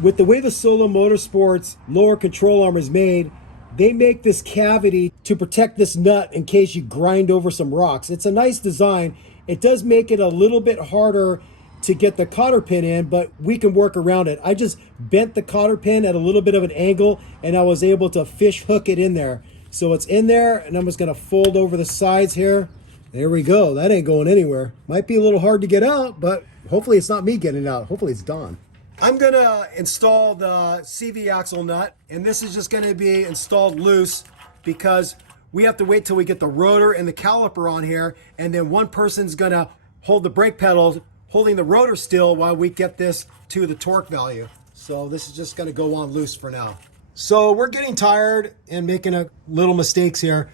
With the way the Solo Motorsports lower control arm is made, they make this cavity to protect this nut in case you grind over some rocks. It's a nice design. It does make it a little bit harder to get the cotter pin in, but we can work around it. I just bent the cotter pin at a little bit of an angle, and I was able to fish hook it in there. So it's in there, and I'm just gonna fold over the sides here. There we go. That ain't going anywhere. Might be a little hard to get out, but hopefully it's not me getting it out. Hopefully it's Don. I'm gonna install the CV axle nut, and this is just gonna be installed loose because we have to wait till we get the rotor and the caliper on here, and then one person's gonna hold the brake pedal, holding the rotor still while we get this to the torque value. So this is just gonna go on loose for now. So we're getting tired and making a little mistakes here.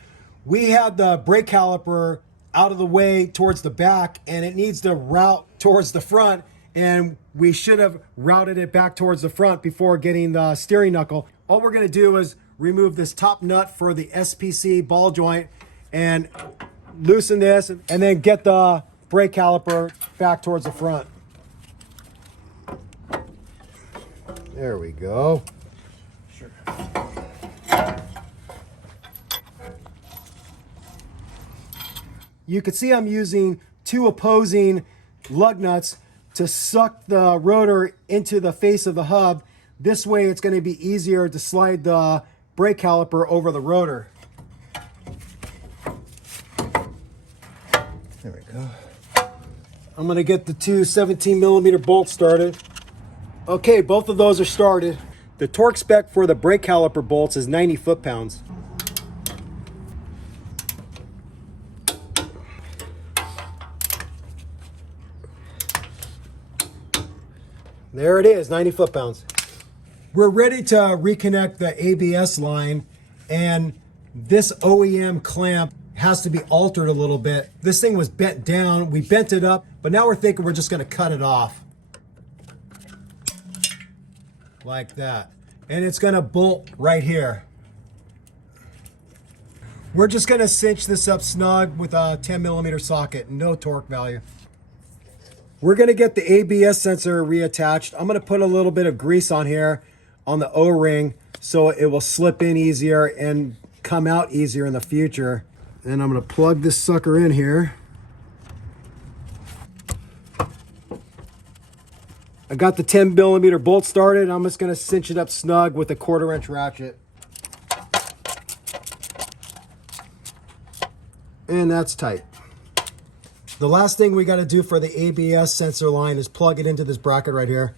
We had the brake caliper out of the way towards the back, and it needs to route towards the front, and we should have routed it back towards the front before getting the steering knuckle. All we're gonna do is remove this top nut for the SPC ball joint and loosen this, and then get the brake caliper back towards the front. There we go. Sure. You can see I'm using two opposing lug nuts to suck the rotor into the face of the hub. This way it's going to be easier to slide the brake caliper over the rotor. There we go. I'm going to get the two 17 millimeter bolts started. Okay, both of those are started. The torque spec for the brake caliper bolts is 90 foot-pounds. There it is, 90 foot-pounds. We're ready to reconnect the ABS line, and this OEM clamp has to be altered a little bit. This thing was bent down, we bent it up, but now we're thinking we're just gonna cut it off. Like that. And it's gonna bolt right here. We're just gonna cinch this up snug with a 10mm socket, no torque value. We're gonna get the ABS sensor reattached. I'm gonna put a little bit of grease on here on the O-ring so it will slip in easier and come out easier in the future. And I'm gonna plug this sucker in here. I got the 10mm bolt started. I'm just gonna cinch it up snug with a 1/4" ratchet. And that's tight. The last thing we gotta do for the ABS sensor line is plug it into this bracket right here.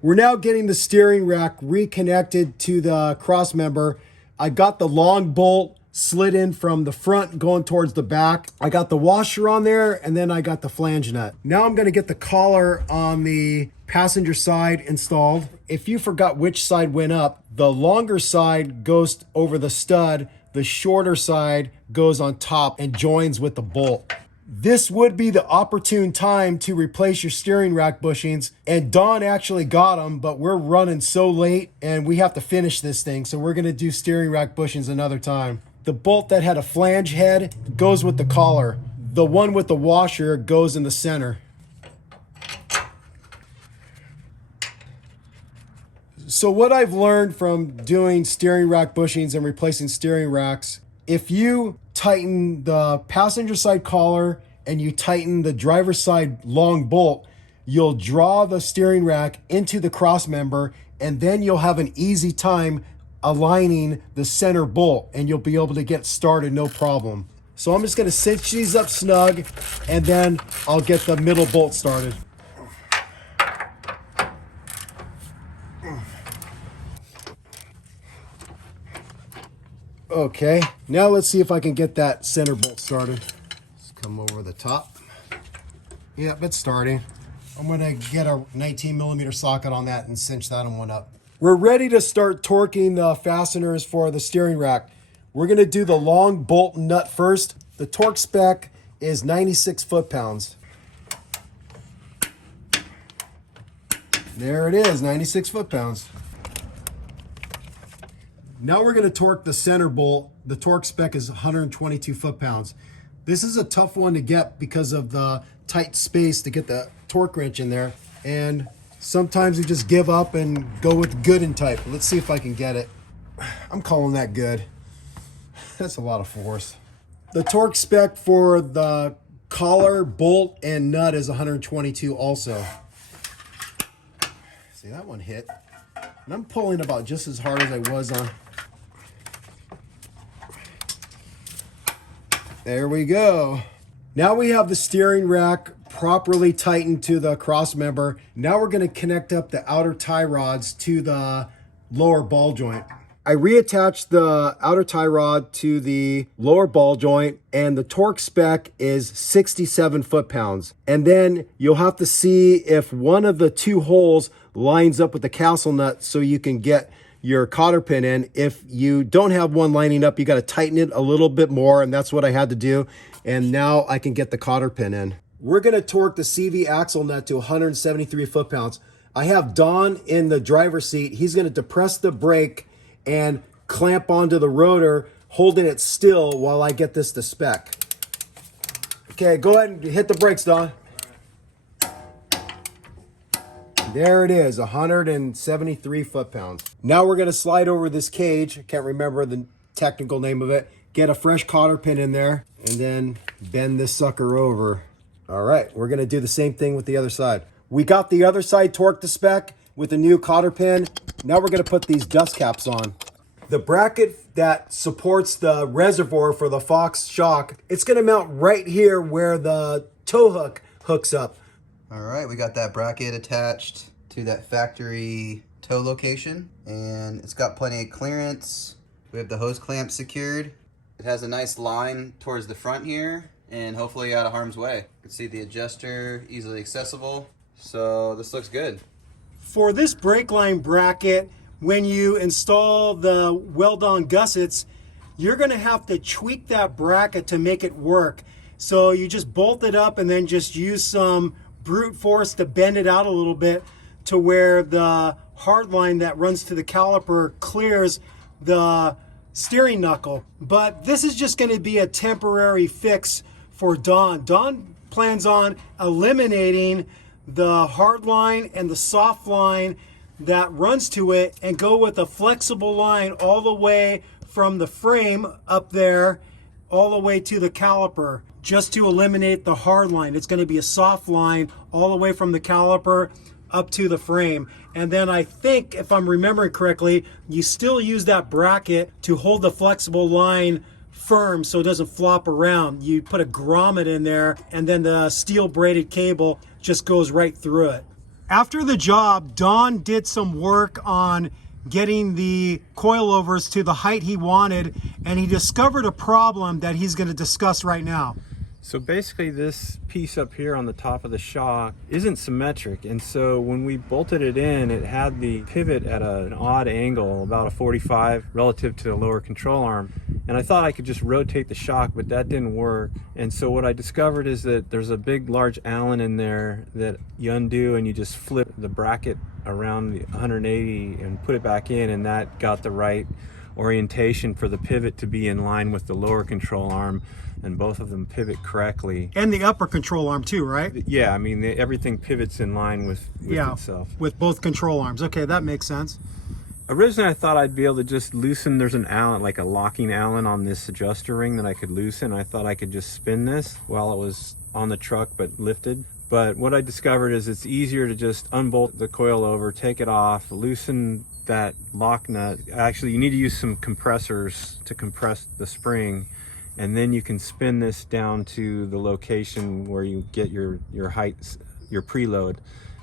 We're now getting the steering rack reconnected to the cross member. I got the long bolt slid in from the front going towards the back. I got the washer on there, and then I got the flange nut. Now I'm gonna get the collar on the passenger side installed. If you forgot which side went up, the longer side goes over the stud, the shorter side goes on top and joins with the bolt. This would be the opportune time to replace your steering rack bushings, and Don actually got them, but we're running so late and we have to finish this thing, so we're gonna do steering rack bushings another time. The bolt that had a flange head goes with the collar. The one with the washer goes in the center. So what I've learned from doing steering rack bushings and replacing steering racks, if you tighten the passenger side collar and you tighten the driver's side long bolt, you'll draw the steering rack into the cross member, and then you'll have an easy time aligning the center bolt and you'll be able to get started no problem. So I'm just gonna cinch these up snug and then I'll get the middle bolt started. Okay, now let's see if I can get that center bolt started. Let's come over the top. Yep, it's starting. I'm gonna get a 19mm socket on that and cinch that one up. We're ready to start torquing the fasteners for the steering rack. We're gonna do the long bolt and nut first. The torque spec is 96 foot-pounds. There it is, 96 foot-pounds. Now we're going to torque the center bolt. The torque spec is 122 foot-pounds. This is a tough one to get because of the tight space to get the torque wrench in there. And sometimes we just give up and go with good and tight. Let's see if I can get it. I'm calling that good. That's a lot of force. The torque spec for the collar, bolt, and nut is 122 also. See, that one hit. And I'm pulling about just as hard as I was on. There we go. Now we have the steering rack properly tightened to the cross member. Now we're going to connect up the outer tie rods to the lower ball joint. I reattached the outer tie rod to the lower ball joint, and the torque spec is 67 foot-pounds. And then you'll have to see if one of the two holes lines up with the castle nut so you can get your cotter pin in. If you don't have one lining up, you got to tighten it a little bit more, and that's what I had to do. And now I can get the cotter pin in. We're going to torque the CV axle nut to 173 foot-pounds. I have Don in the driver's seat. He's going to depress the brake and clamp onto the rotor, holding it still while I get this to spec. Okay, go ahead and hit the brakes, Don. There it is, 173 foot-pounds. Now we're gonna slide over this cage. I can't remember the technical name of it. Get a fresh cotter pin in there and then bend this sucker over. All right, we're gonna do the same thing with the other side. We got the other side torqued to spec with a new cotter pin. Now we're gonna put these dust caps on. The bracket that supports the reservoir for the Fox shock, it's gonna mount right here where the tow hook hooks up. All right, we got that bracket attached to that factory tow location, and it's got plenty of clearance. We have the hose clamp secured. It has a nice line towards the front here, and hopefully out of harm's way. You can see the adjuster easily accessible, so this looks good. For this brake line bracket, when you install the weld-on gussets, you're gonna have to tweak that bracket to make it work. So you just bolt it up and then just use some brute force to bend it out a little bit to where the hard line that runs to the caliper clears the steering knuckle. But this is just going to be a temporary fix for Don. Don plans on eliminating the hard line and the soft line that runs to it and go with a flexible line all the way from the frame up there all the way to the caliper, just to eliminate the hard line. It's going to be a soft line all the way from the caliper up to the frame. And then I think, if I'm remembering correctly, you still use that bracket to hold the flexible line firm so it doesn't flop around. You put a grommet in there and then the steel braided cable just goes right through it. After the job, Don did some work on getting the coilovers to the height he wanted, and he discovered a problem that he's going to discuss right now. So basically this piece up here on the top of the shock isn't symmetric, and so when we bolted it in, it had the pivot at an odd angle, about a 45 relative to the lower control arm. And I thought I could just rotate the shock, but that didn't work. And so what I discovered is that there's a big large Allen in there that you undo and you just flip the bracket around the 180 and put it back in, and that got the right orientation for the pivot to be in line with the lower control arm, and both of them pivot correctly. And the upper control arm too, right? Yeah, I mean, everything pivots in line with itself. With both control arms. Okay, that makes sense. Originally, I thought I'd be able to just loosen, there's an Allen, like a locking Allen on this adjuster ring that I could loosen. I thought I could just spin this while it was on the truck but lifted. But what I discovered is it's easier to just unbolt the coilover, take it off, loosen that lock nut. Actually, you need to use some compressors to compress the spring, and then you can spin this down to the location where you get your heights, your preload.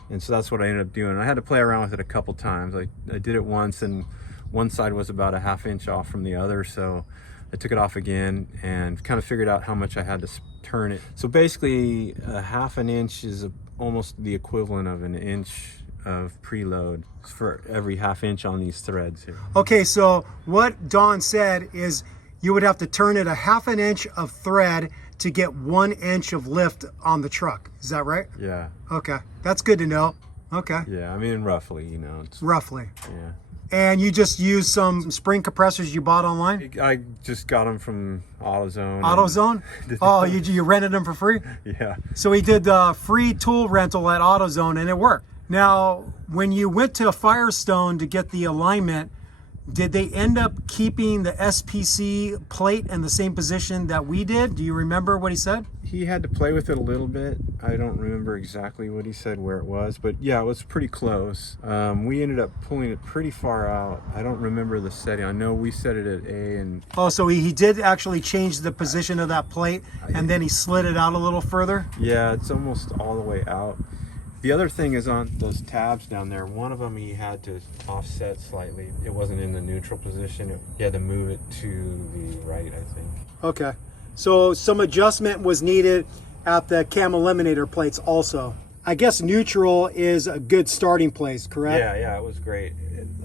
And so that's what I ended up doing. I had to play around with it a couple times. I did it once, and one side was about a ½ inch off from the other, so I took it off again and kind of figured out how much I had to turn it. So basically, a ½ inch is almost the equivalent of an inch of preload for every ½ inch on these threads here. Okay, so what Don said is you would have to turn it a ½ inch of thread to get 1 inch of lift on the truck. Is that right? Yeah. Okay, that's good to know. Okay. Yeah, I mean, roughly, you know. Roughly. Yeah. And you just use some spring compressors you bought online? I just got them from AutoZone. AutoZone? Oh, you rented them for free? Yeah. So he did the free tool rental at AutoZone, and it worked. Now, when you went to Firestone to get the alignment, did they end up keeping the SPC plate in the same position that we did? Do you remember what he said? He had to play with it a little bit. I don't remember exactly what he said, where it was, but yeah, it was pretty close. We ended up pulling it pretty far out. I don't remember the setting. I know we set it at A, and... Oh, so he did actually change the position of that plate, and then he slid it out a little further? Yeah, it's almost all the way out. The other thing is on those tabs down there, one of them he had to offset slightly. It wasn't in the neutral position. He had to move it to the right, I think. Okay. So some adjustment was needed at the Cam Eliminator plates also. I guess neutral is a good starting place, correct? Yeah, it was great.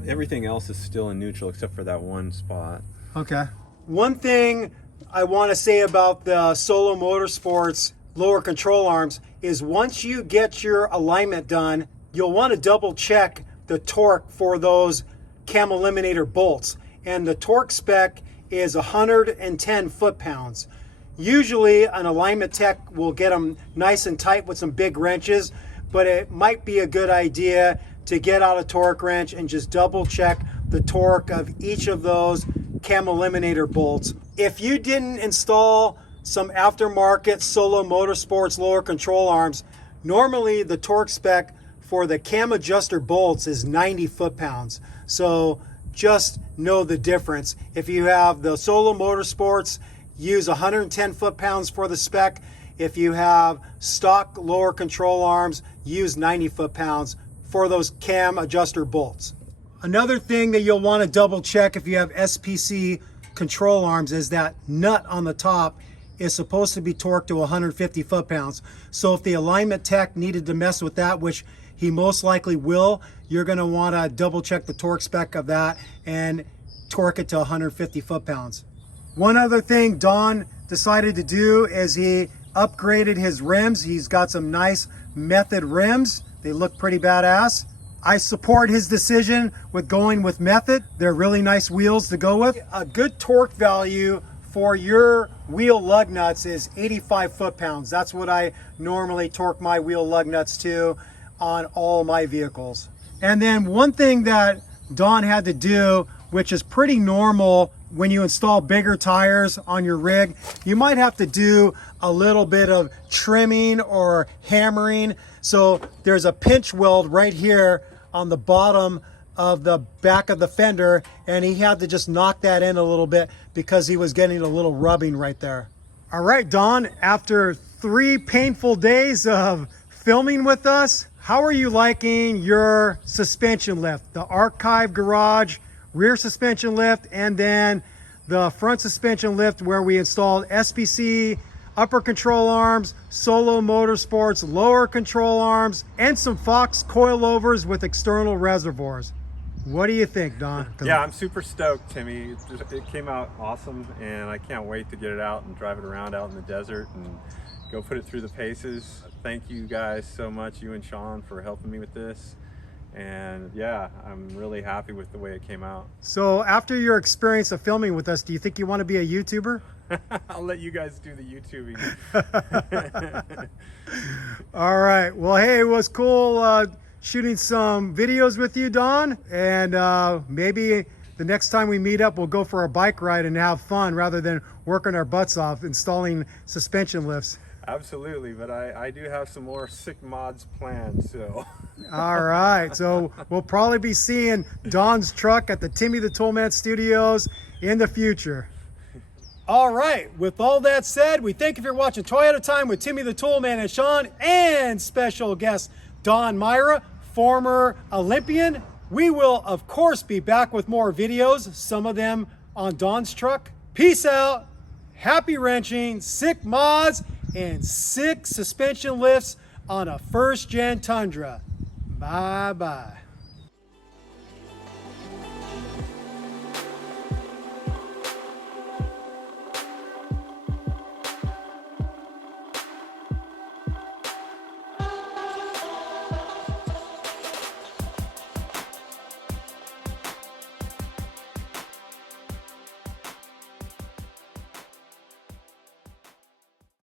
Everything else is still in neutral except for that one spot. Okay. One thing I want to say about the Solo Motorsports lower control arms is once you get your alignment done, you'll want to double check the torque for those Cam Eliminator bolts. And the torque spec is 110 foot-pounds. Usually an alignment tech will get them nice and tight with some big wrenches, but it might be a good idea to get out a torque wrench and just double check the torque of each of those Cam Eliminator bolts. If you didn't install some aftermarket Solo Motorsports lower control arms, normally the torque spec for the cam adjuster bolts is 90 foot-pounds. So just know the difference. If you have the Solo Motorsports, use 110 foot-pounds for the spec. If you have stock lower control arms, use 90 foot-pounds for those cam adjuster bolts. Another thing that you'll want to double check if you have SPC control arms is that nut on the top is supposed to be torqued to 150 foot-pounds. So if the alignment tech needed to mess with that, which he most likely will, you're going to want to double check the torque spec of that and torque it to 150 foot-pounds. One other thing Don decided to do is he upgraded his rims. He's got some nice Method rims. They look pretty badass. I support his decision with going with Method. They're really nice wheels to go with. A good torque value for your wheel lug nuts is 85 foot-pounds. That's what I normally torque my wheel lug nuts to on all my vehicles. And then one thing that Don had to do, which is pretty normal when you install bigger tires on your rig, you might have to do a little bit of trimming or hammering. So there's a pinch weld right here on the bottom of the back of the fender, and he had to just knock that in a little bit because he was getting a little rubbing right there. All right, Don, after 3 painful days of filming with us, how are you liking your suspension lift? The Archive Garage rear suspension lift, and then the front suspension lift where we installed SPC upper control arms, Solo Motorsports lower control arms, and some Fox coilovers with external reservoirs. What do you think, Don? Yeah, I'm super stoked, Timmy. It came out awesome, and I can't wait to get it out and drive it around out in the desert and go put it through the paces. Thank you guys so much, you and Sean, for helping me with this. And yeah, I'm really happy with the way it came out. So after your experience of filming with us, do you think you want to be a YouTuber? I'll let you guys do the YouTubing. All right. Well, hey, it was cool shooting some videos with you, Don. And maybe the next time we meet up, we'll go for a bike ride and have fun rather than working our butts off installing suspension lifts. Absolutely, but I do have some more sick mods planned, so. All right, so we'll probably be seeing Don's truck at the Timmy the Toolman Studios in the future. All right, with all that said, we thank you for watching Toyota Time with Timmy the Toolman and Sean, and special guest Don Myra, former Olympian. We will, of course, be back with more videos, some of them on Don's truck. Peace out, happy wrenching, sick mods, and sick suspension lifts on a first gen Tundra. Bye-bye.